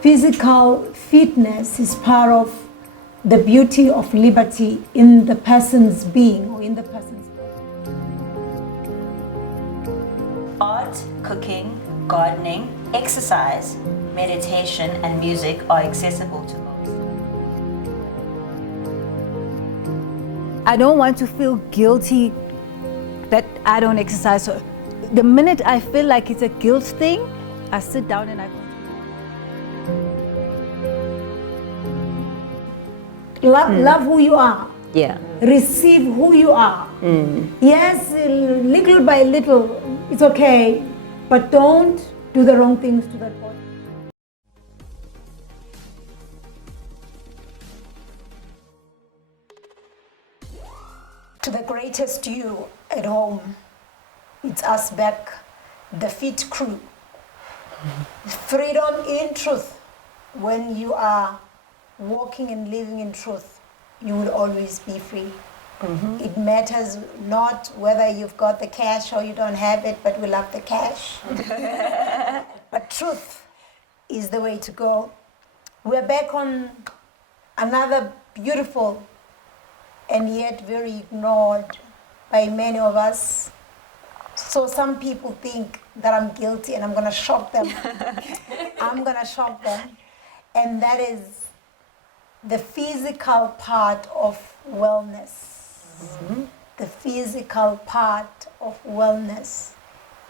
Physical fitness is part of the beauty of liberty in the person's being or in the person's body. Art, cooking, gardening, exercise, meditation, and music are accessible to most. I don't want to feel guilty that I don't exercise. So the minute I feel like it's a guilt thing, I sit down and I Love who you are. Yeah. Receive who you are. Yes, little by little, it's okay, but don't do the wrong things to that body. To the greatest you at home, it's us back, the Fit Crew. Freedom in truth. When you are walking and living in truth, you will always be free. It matters not whether you've got the cash or you don't have it, but we love the cash. But truth is the way to go. We're back on another beautiful and yet very ignored by many of us. So some people think that I'm guilty and I'm gonna shock them. I'm gonna shock them. And that is the physical part of wellness. The physical part of wellness.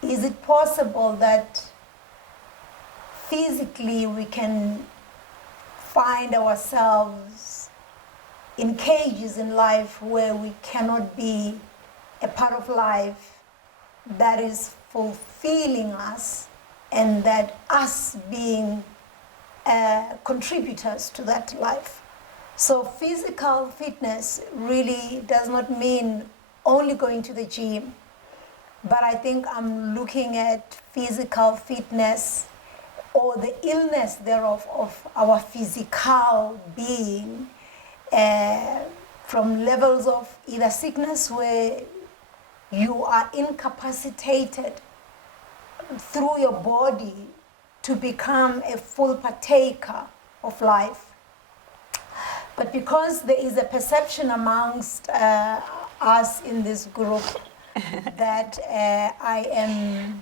Is it possible that physically we can find ourselves in cages in life where we cannot be a part of life that is fulfilling us, and that us being contributors to that life? So physical fitness really does not mean only going to the gym, but I think I'm looking at physical fitness or the illness thereof of our physical being, from levels of either sickness where you are incapacitated through your body to become a full partaker of life. But because there is a perception amongst us in this group that I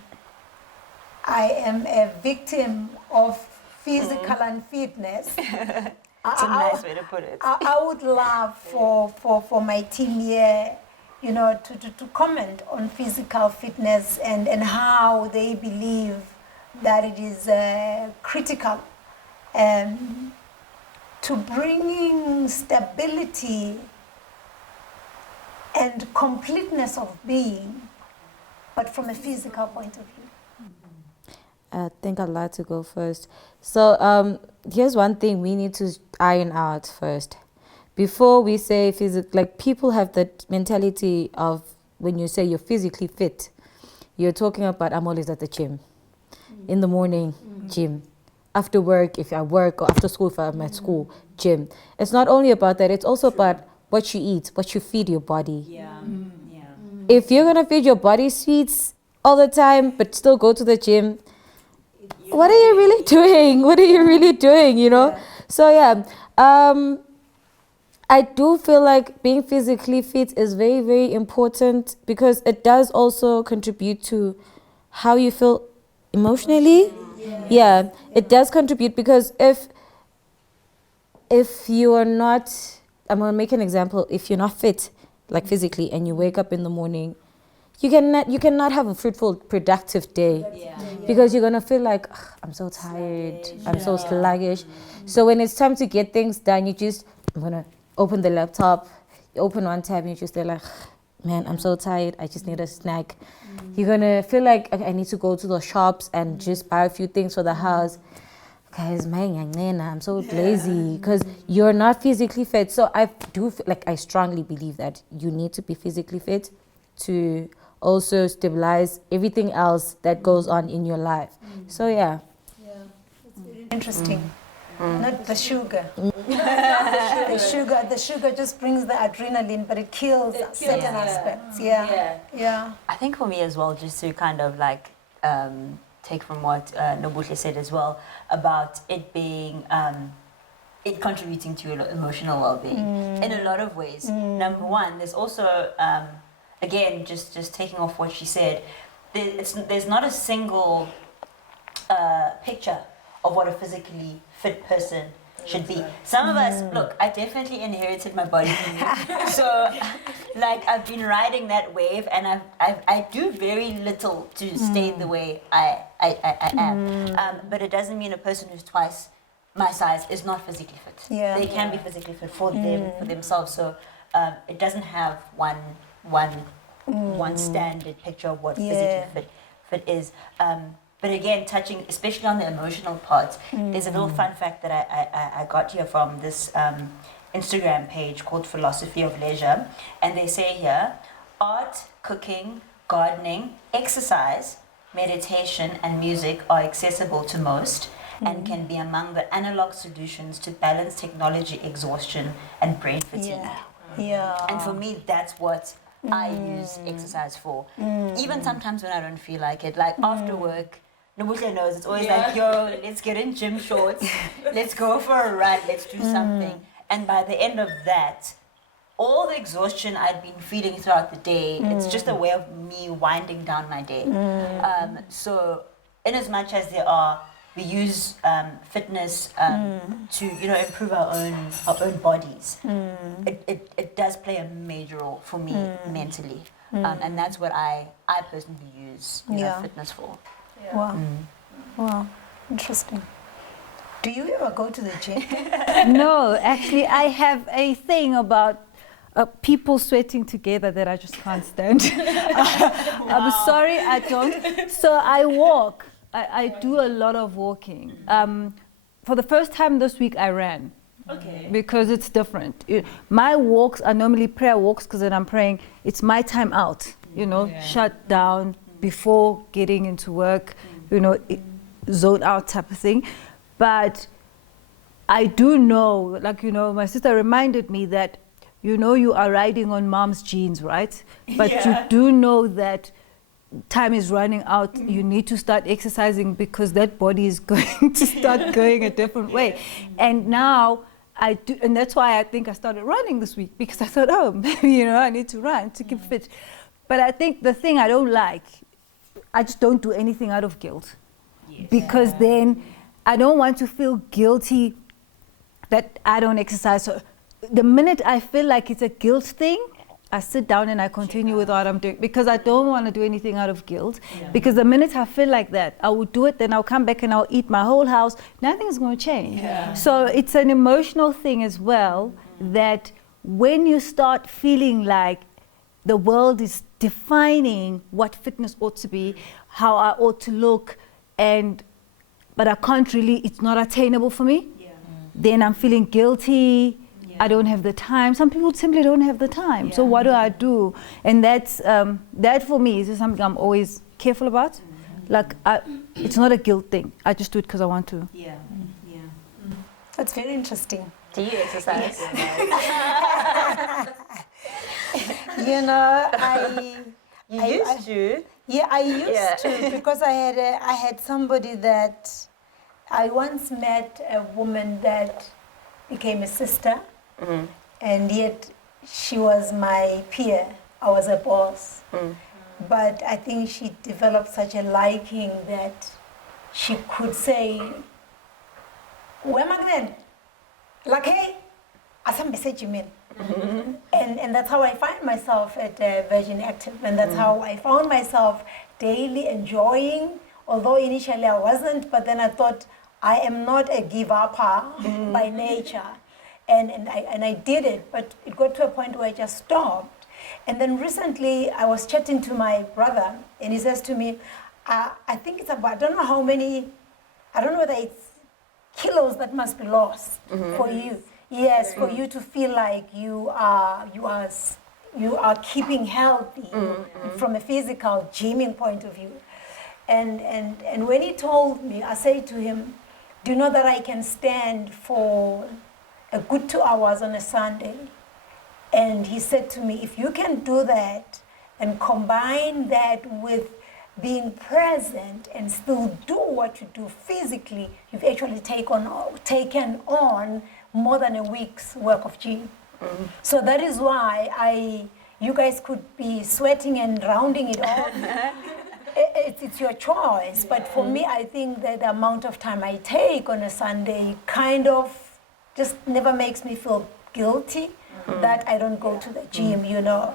am a victim of physical unfitness, It's a nice way to put it. I would love for my team here, you know, to comment on physical fitness and how they believe that it is critical to bringing stability and completeness of being, but from a physical point of view. I think I'd like to go first. So here's one thing we need to iron out first. Before we say physical, like people have that mentality of when you say you're physically fit, you're talking about I'm always at the gym. In the morning, gym. After work, if I work, or after school, if I'm at school, gym. It's not only about that, it's also about what you eat, what you feed your body. Yeah. If you're going to feed your body sweets all the time, but still go to the gym, what are you really doing? What are you really doing, you know? So I do feel like being physically fit is very, very important because it does also contribute to how you feel emotionally. Yeah, it does contribute because if you are not, I'm going to make an example, if you're not fit, like physically, and you wake up in the morning, you cannot have a fruitful, productive day because you're going to feel like, I'm so tired, I'm so sluggish. So when it's time to get things done, I'm going to open the laptop, you open one tab and you just, they're like, man, I'm so tired, I just need a snack. You're going to feel like, okay, I need to go to the shops and just buy a few things for the house. Guys, I'm so lazy because you're not physically fit. So I strongly believe that you need to be physically fit to also stabilize everything else that goes on in your life. So Yeah, it's very interesting. Not the sugar. The sugar just brings the adrenaline, but it kills certain aspects. Yeah. I think for me as well, just to kind of like take from what Nobuhle said as well about it being it contributing to your emotional well-being in a lot of ways. Number one, there's also again just taking off what she said. There's not a single picture of what a physically fit person should be. Some of us, look, I definitely inherited my body from you. So, like, I've been riding that wave, and I do very little to stay the way I am. But it doesn't mean a person who's twice my size is not physically fit. Yeah. They can be physically fit for themselves. So it doesn't have one standard picture of what physically fit is. But again, touching especially on the emotional part, there's a little fun fact that I got here from this Instagram page called Philosophy of Leisure. And they say here, art, cooking, gardening, exercise, meditation, and music are accessible to most and can be among the analog solutions to balance technology exhaustion and brain fatigue. Yeah. And for me, that's what I use exercise for. Even sometimes when I don't feel like it, like after work, Nobuhle knows, it's always like, yo, let's get in gym shorts, let's go for a run, let's do something. And by the end of that, all the exhaustion I'd been feeling throughout the day, it's just a way of me winding down my day. So in as much as we use fitness to improve our own bodies. It does play a major role for me mentally, and that's what I personally use fitness for. Wow. Wow. Interesting. Do you ever go to the gym? No, actually, I have a thing about people sweating together that I just can't stand. I'm sorry, I don't. So I walk. I do a lot of walking. For the first time this week, I ran. Okay. Because it's different. My walks are normally prayer walks because when I'm praying, it's my time out, shut down before getting into work, zone out type of thing. But I do know, my sister reminded me that, you are riding on mom's genes, right? But you do know that time is running out. You need to start exercising because that body is going to start going a different way. And now I do, and that's why I think I started running this week, because I thought, oh, maybe, I need to run to keep fit. But I think the thing I don't like, I just don't do anything out of guilt. Because then I don't want to feel guilty that I don't exercise. So the minute I feel like it's a guilt thing, I sit down and I continue with what I'm doing, because I don't want to do anything out of guilt. Because the minute I feel like that, I will do it, then I'll come back and I'll eat my whole house. Nothing's going to change. So it's an emotional thing as well, that when you start feeling like the world is defining what fitness ought to be, how I ought to look, but I can't really, it's not attainable for me, then I'm feeling guilty. I don't have the time. Some people simply don't have the time. So what do I do? And that's that for me is something I'm always careful about. It's not a guilt thing. I just do it because I want to. That's very interesting. Do you exercise? I used to. Yeah, I used to, because I had somebody that I once met, a woman that became a sister. And yet she was my peer. I was a boss. But I think she developed such a liking that she could say, where am I going? Like, hey, asam message you mean. And that's how I find myself at Virgin Active. And that's how I found myself daily enjoying, although initially I wasn't, but then I thought I am not a give-upper by nature. And I did it, but it got to a point where I just stopped. And then recently I was chatting to my brother, and he says to me, I think it's about, I don't know how many, I don't know whether it's kilos that must be lost for you. Yes, for you to feel like you are keeping healthy from a physical gymming point of view. And when he told me, I said to him, do you know that I can stand for a good 2 hours on a Sunday? And he said to me, if you can do that and combine that with being present and still do what you do physically, you've actually taken on more than a week's work of gym. So that is why you guys could be sweating and rounding it off. It's your choice. But for me, I think that the amount of time I take on a Sunday kind of just never makes me feel guilty that I don't go to the gym, you know.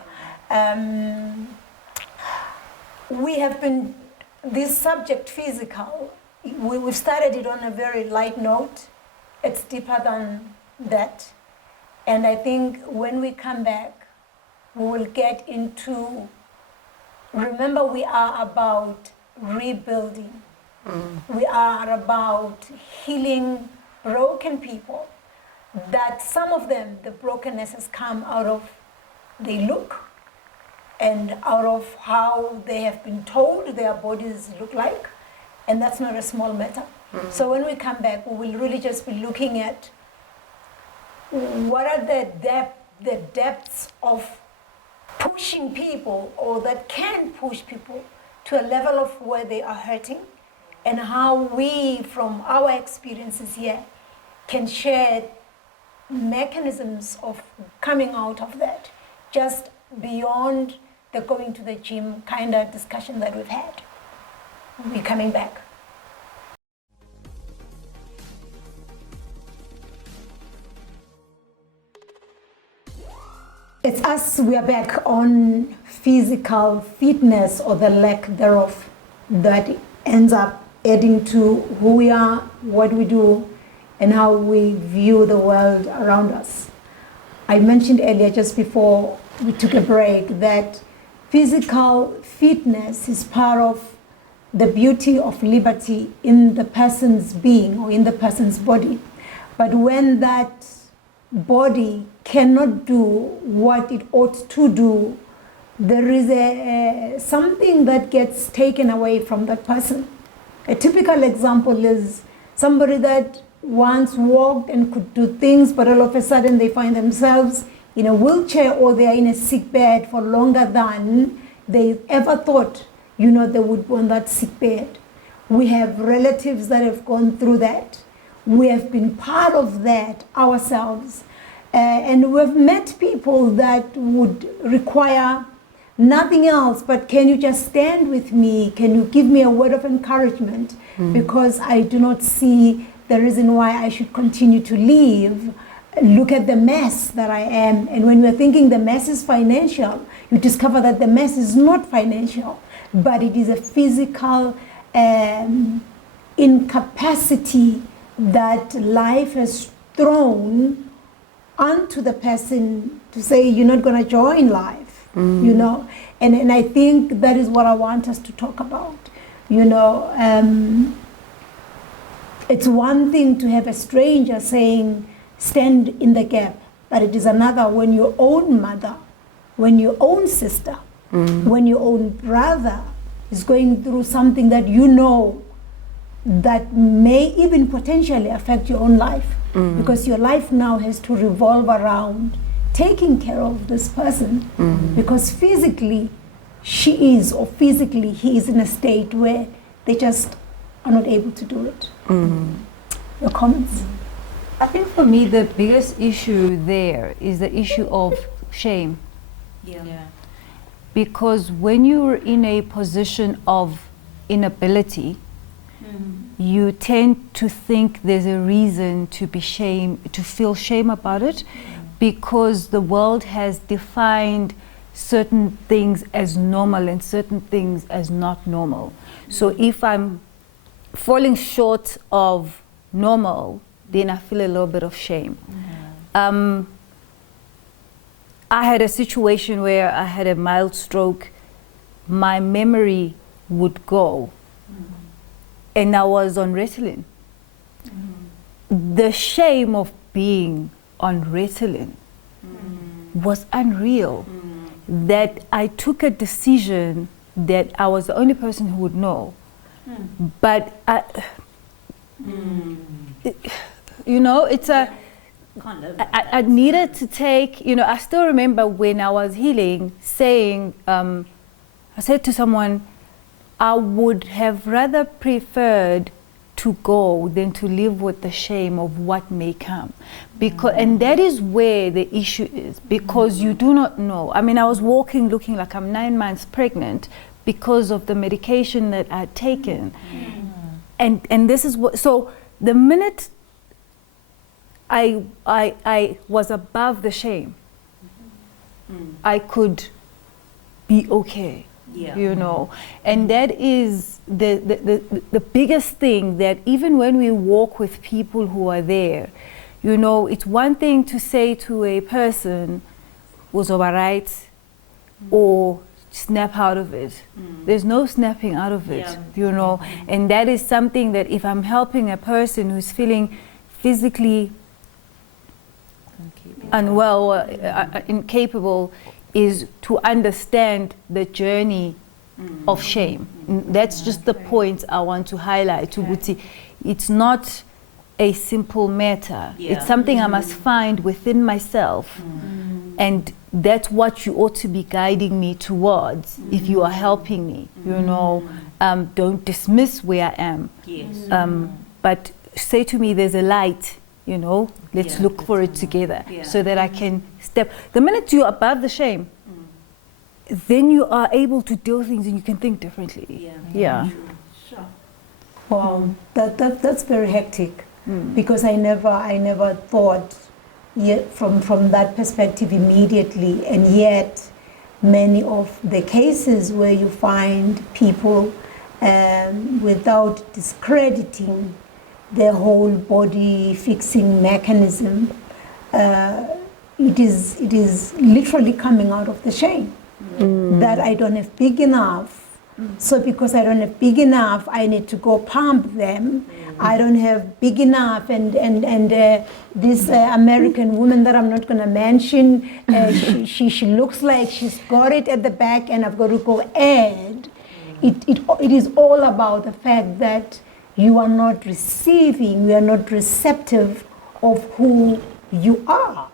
We have been, this subject, physical, we've started it on a very light note. It's deeper than that. And I think when we come back, we will get into, remember, we are about rebuilding. We are about healing broken people. That some of them, the brokenness has come out of their look and out of how they have been told their bodies look like. And that's not a small matter. So when we come back, we will really just be looking at what are the depths of pushing people, or that can push people to a level of where they are hurting, and how we, from our experiences here, can share mechanisms of coming out of that, just beyond the going to the gym kind of discussion that we've had. We're coming back. It's us, we are back on physical fitness, or the lack thereof, that ends up adding to who we are, what we do, and how we view the world around us. I mentioned earlier, just before we took a break, that physical fitness is part of the beauty of liberty in the person's being, or in the person's body. But when that body cannot do what it ought to do, there is something that gets taken away from that person. A typical example is somebody that once walked and could do things, but all of a sudden they find themselves in a wheelchair, or they are in a sick bed for longer than they ever thought, you know, they would be on that sick bed. We have relatives that have gone through that. We have been part of that ourselves. And we've met people that would require nothing else but, can you just stand with me? Can you give me a word of encouragement? Because I do not see the reason why I should continue to live. Look at the mess that I am. And when we're thinking the mess is financial, you discover that the mess is not financial, but it is a physical incapacity that life has thrown onto the person to say, you're not going to join life, you know. And I think that is what I want us to talk about. You know, it's one thing to have a stranger saying, stand in the gap, but it is another when your own mother, when your own sister, when your own brother is going through something that you know that may even potentially affect your own life, because your life now has to revolve around taking care of this person, because physically she is, or physically he is, in a state where they just are not able to do it. Your comments? I think for me the biggest issue there is the issue of shame. Yeah. Because when you're in a position of inability, you tend to think there's a reason to be to feel shame about it, because the world has defined certain things as normal and certain things as not normal. So if I'm falling short of normal, then I feel a little bit of shame. I had a situation where I had a mild stroke. My memory would go, and I was on Ritalin. The shame of being on Ritalin was unreal. That I took a decision that I was the only person who would know. But you know, it's a, I needed to take, you know, I still remember when I was healing saying, I said to someone, I would have rather preferred to go than to live with the shame of what may come. Because, and that is where the issue is, because you do not know. I mean, I was walking looking like I'm 9 months pregnant because of the medication that I'd taken. And this is what, so the minute I was above the shame, I could be okay. You know, and that is the biggest thing, that even when we walk with people who are there, you know, it's one thing to say to a person was alright, or snap out of it. There's no snapping out of it, you know, and that is something that if I'm helping a person who's feeling physically unwell or incapable, is to understand the journey of shame. That's just the point I want to highlight to Buti. It's not a simple matter. It's something I must find within myself. And that's what you ought to be guiding me towards if you are helping me. You know, don't dismiss where I am. But say to me, there's a light. You know, let's look for it together so that I can step. The minute you're above the shame, then you are able to do things and you can think differently. Wow, that's very hectic, because I never thought yet from that perspective immediately, and yet many of the cases where you find people without discrediting their whole body fixing mechanism, it is literally coming out of the shame that I don't have big enough. So because I don't have big enough, I need to go pump them. I don't have big enough, and this American woman that I'm not going to mention, she looks like she's got it at the back, and I've got to go add. It is all about the fact that you are not receiving, you are not receptive of who you are,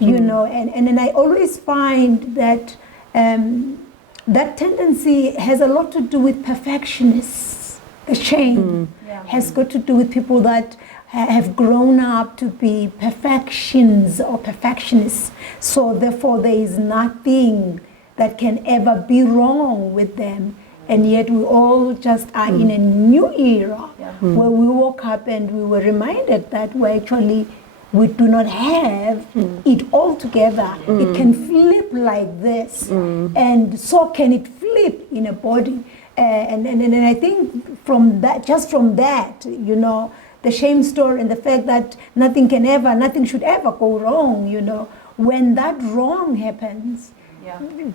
you know, and then I always find that that tendency has a lot to do with perfectionists. The shame has got to do with people that have grown up to be perfections or perfectionists. So therefore there is nothing that can ever be wrong with them. And yet we all just are in a new era where we woke up and we were reminded that we do not have it all together. It can flip like this, and so can it flip in a body. And I think from that, just from that, you know, the shame story and the fact that nothing should ever go wrong, you know, when that wrong happens,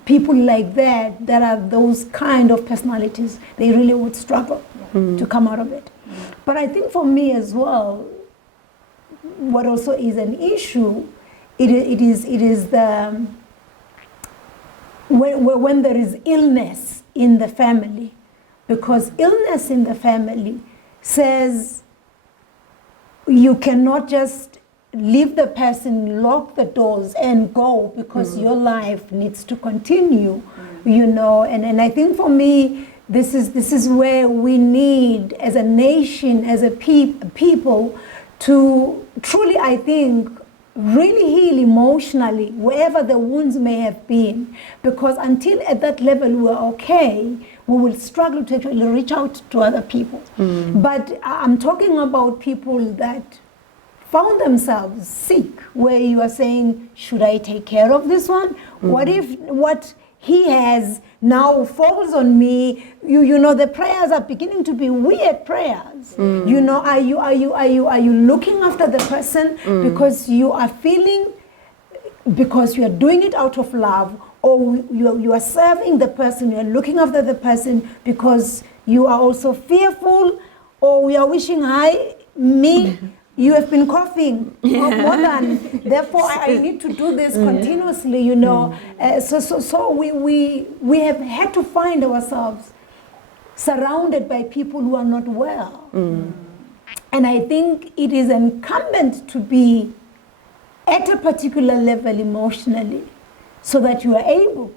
people like that are those kind of personalities, they really would struggle to come out of it. But I think for me as well, what also is an issue, it is the when there is illness in the family, because illness in the family says you cannot just leave the person, lock the doors and go, because your life needs to continue, you know. And I think for me, this is where we need, as a nation, as a people, to truly, I think, really heal emotionally wherever the wounds may have been, because until at that level we are okay, we will struggle to actually reach out to other people. But I'm talking about people that found themselves sick, where you are saying, should I take care of this one? What if what he has now falls on me? You know, the prayers are beginning to be weird prayers. You know, are you looking after the person because you are feeling, because you are doing it out of love, or you are serving the person, you are looking after the person because you are also fearful, or you are wishing, hi, me, you have been coughing more than, therefore I need to do this continuously, you know. So we have had to find ourselves surrounded by people who are not well. And I think it is incumbent to be at a particular level emotionally, so that you are able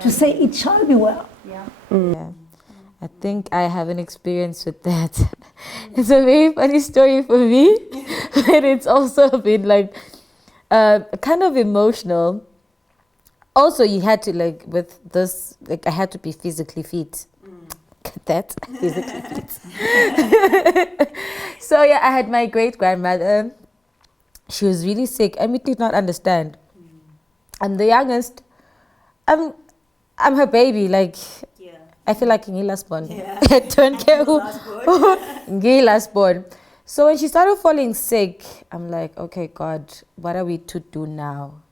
to say it shall be well. I think I have an experience with that. It's a very funny story for me, but it's also been like kind of emotional. Also, you had to like with this, like I had to be physically fit. Get that? Physically fit. So yeah, I had my great grandmother. She was really sick and we did not understand. I'm the youngest. I'm her baby. Like I feel like last born. I don't care who. Last born. So when she started falling sick, I'm like, okay, God, what are we to do now?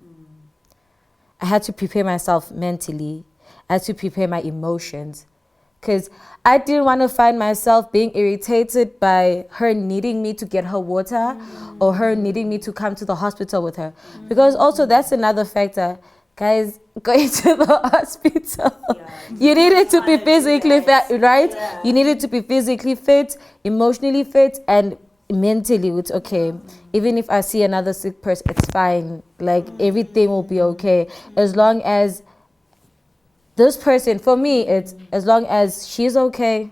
I had to prepare myself mentally. I had to prepare my emotions. Because I didn't want to find myself being irritated by her needing me to get her water or her needing me to come to the hospital with her. Because also that's another factor. Guys, going to the hospital, you needed to be physically fit, right? Yeah. You needed to be physically fit, emotionally fit, and mentally it's okay. Even if I see another sick person, it's fine. Like everything will be okay. As long as this person, for me, it's as long as she's okay,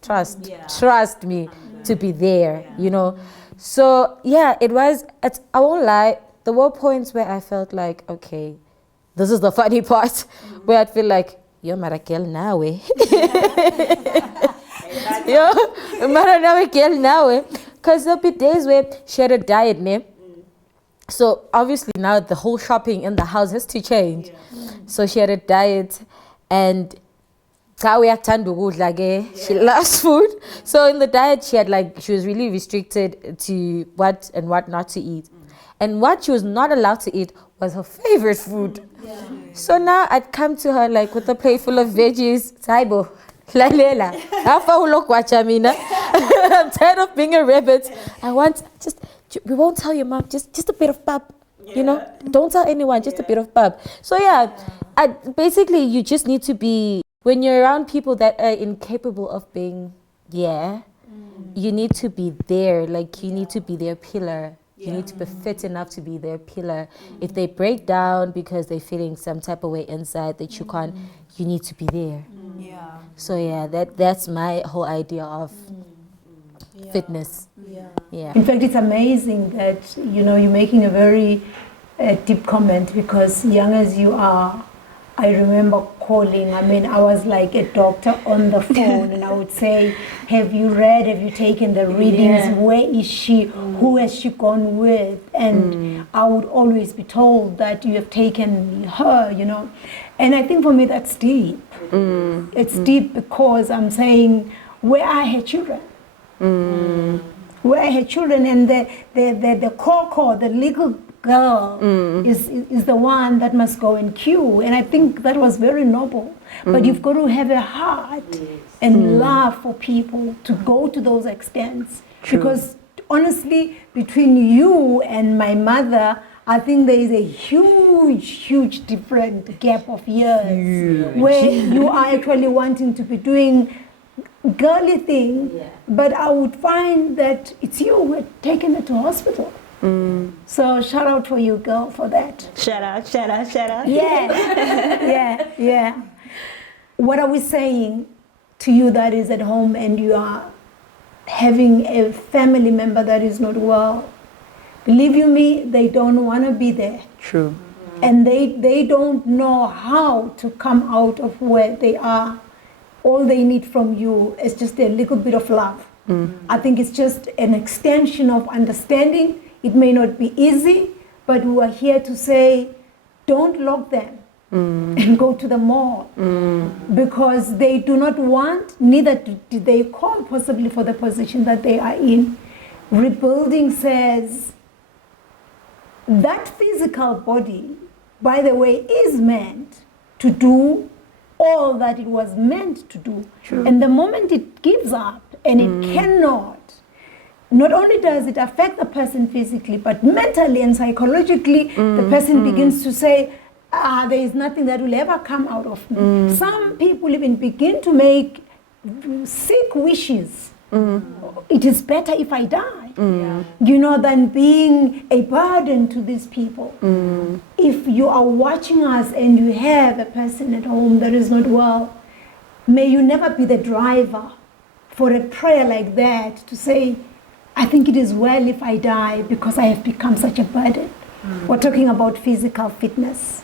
trust me to be there, you know. So yeah, I won't lie, there were points where I felt like, okay, this is the funny part, where I feel like, yo, Marakel now, eh? Yo, Marakel now, eh? Because there'll be days where she had a diet, ne? So obviously now the whole shopping in the house has to change. So she had a diet and she loves food. So in the diet she was really restricted to what and what not to eat. And what she was not allowed to eat was her favorite food. So now I'd come to her like with a plate full of veggies. Saibo, lalela, I'm tired of being a rabbit. We won't tell your mom, just a bit of pap. You know, don't tell anyone, just a bit of pap. So basically you just need to be, when you're around people that are incapable of being, you need to be there. Like you need to be their pillar. You need to be fit enough to be their pillar. If they break down because they're feeling some type of way inside that you can't, you need to be there. So that's my whole idea of fitness. In fact, it's amazing that, you know, you're making a very deep comment, because young as you are, I remember calling, I was like a doctor on the phone and I would say, have you taken the readings? Where is she? Who has she gone with? And I would always be told that you have taken her, you know. And I think for me that's deep. It's deep because I'm saying, where are her children? Where are her children? And the core, the little girl is the one that must go in queue. And I think that was very noble. But you've got to have a heart and love for people to go to those extents. True. Because honestly, between you and my mother, I think there is a huge different gap of years where you are actually wanting to be doing girly thing, but I would find that it's you who had taken her to hospital. So shout out for you, girl, for that. Shout out. Yeah. What are we saying to you that is at home and you are having a family member that is not well? Believe you me, they don't want to be there. True. And they don't know how to come out of where they are. All they need from you is just a little bit of love. I think it's just an extension of understanding. It may not be easy, but we are here to say, don't lock them and go to the mall. Because they do not want, neither do they call possibly for the position that they are in. Rebuilding says that physical body, by the way, is meant to do all that it was meant to do. True. And the moment it gives up and it cannot, not only does it affect the person physically, but mentally and psychologically, the person begins to say, there is nothing that will ever come out of me. Some people even begin to make sick wishes. It is better if I die, you know, than being a burden to these people. If you are watching us and you have a person at home that is not well, may you never be the driver for a prayer like that to say, I think it is well if I die because I have become such a burden. We're talking about physical fitness.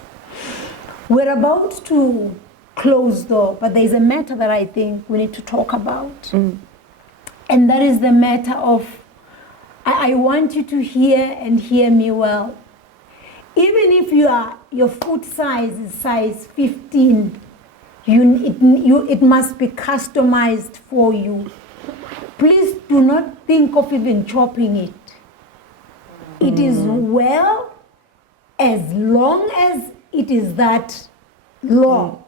We're about to close though, but there's a matter that I think we need to talk about. And that is the matter of, I want you to hear and hear me well. Even if your foot size is size 15, it must be customized for you. Please do not think of even chopping it. It is well as long as it is that long.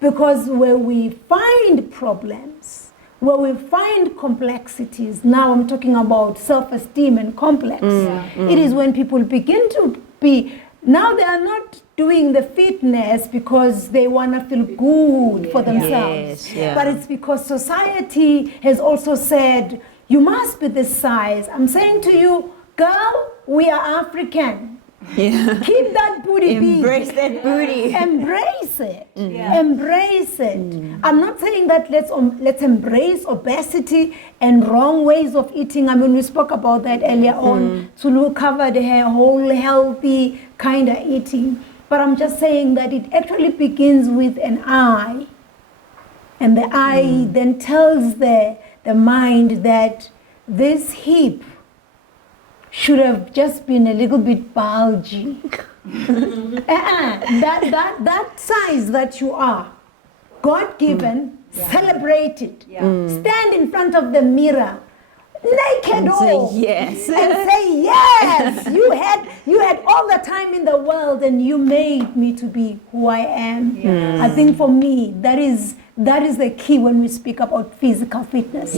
Because where we find problems, where we find complexities, now I'm talking about self-esteem and complex, it is when people begin to be, now they are not doing the fitness because they want to feel good for themselves. But it's because society has also said, you must be this size. I'm saying to you, girl, we are African. Keep that booty big. Embrace that booty. Embrace it. Embrace it. I'm not saying that let's embrace obesity and wrong ways of eating. I mean, we spoke about that earlier on. Tulu covered her whole healthy kind of eating. But I'm just saying that it actually begins with an eye. And the eye then tells the mind that this hip should have just been a little bit bulgy. That size that you are, God-given, celebrate it. Stand in front of the mirror, naked all, and say yes. You had all the time in the world, and you made me to be who I am. I think for me, that is the key when we speak about physical fitness.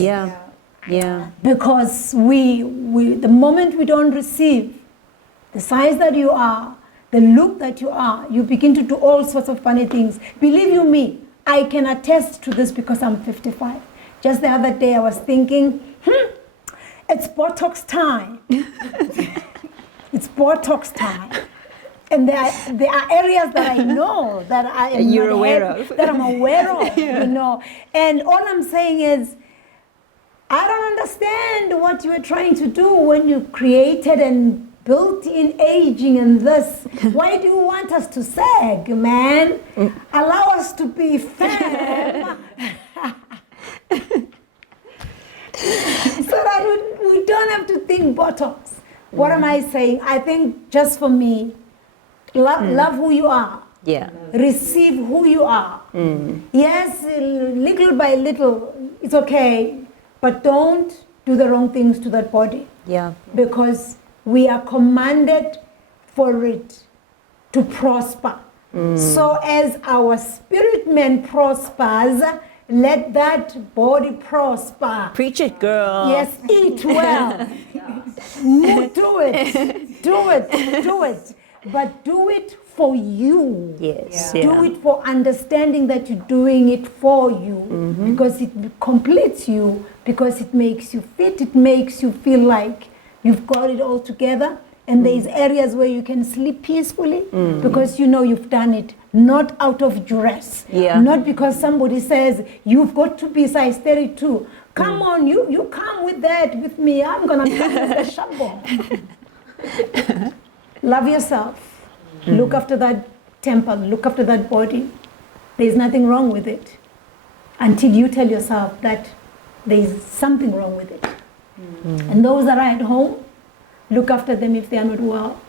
Because the moment we don't receive the size that you are, the look that you are, you begin to do all sorts of funny things. Believe you me, I can attest to this because I'm 55. Just the other day I was thinking, it's Botox time. It's Botox time. And there are areas that I know that I am you're aware of. That I'm aware of, you know. And all I'm saying is, I don't understand what you were trying to do when you created and built in aging and this. Why do you want us to sag, man? Allow us to be firm. So that we don't have to think Botox. What am I saying? I think just for me, love who you are. Receive who you are. Yes, little by little, it's okay. But don't do the wrong things to that body. Because we are commanded for it to prosper. So as our spirit man prospers, let that body prosper. Preach it, girl. Yes, eat well. Do it. Do it. But do it for you. Do it for understanding that you're doing it for you. Because it completes you. Because it makes you fit. It makes you feel like you've got it all together. And there's areas where you can sleep peacefully because you know you've done it, not out of duress. Not because somebody says, you've got to be size 32. Come on, you come with that with me. I'm going to come with the shambo. Love yourself. Look after that temple. Look after that body. There's nothing wrong with it until you tell yourself that there's something wrong with it. And those that are at home, look after them if they are not well.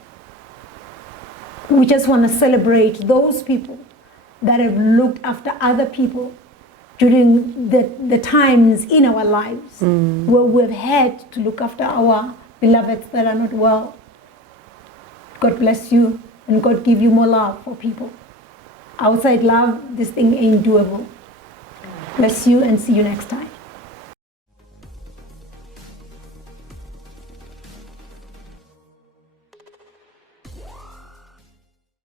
We just want to celebrate those people that have looked after other people during the times in our lives where we've had to look after our beloveds that are not well. God bless you and God give you more love for people. Outside love, this thing ain't doable. Bless you and see you next time.